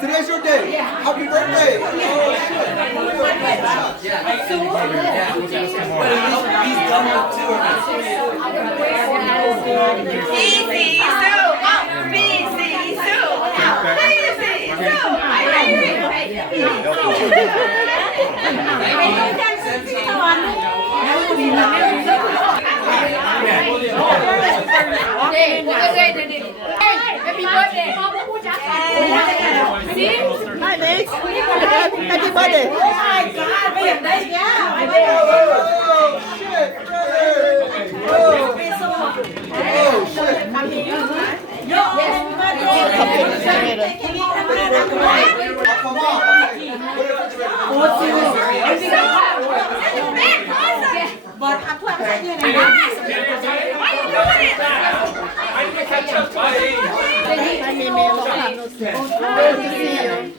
Today's your day. Happy birthday. Oh, shit. He's done with two. Easy, Sue. Easy, Sue. Easy, Sue. Happy birthday. Hi, Nick. Happy birthday. Oh my God! But I put Why are you doing it? Hi, Mimi. Long time no see. Good to see you.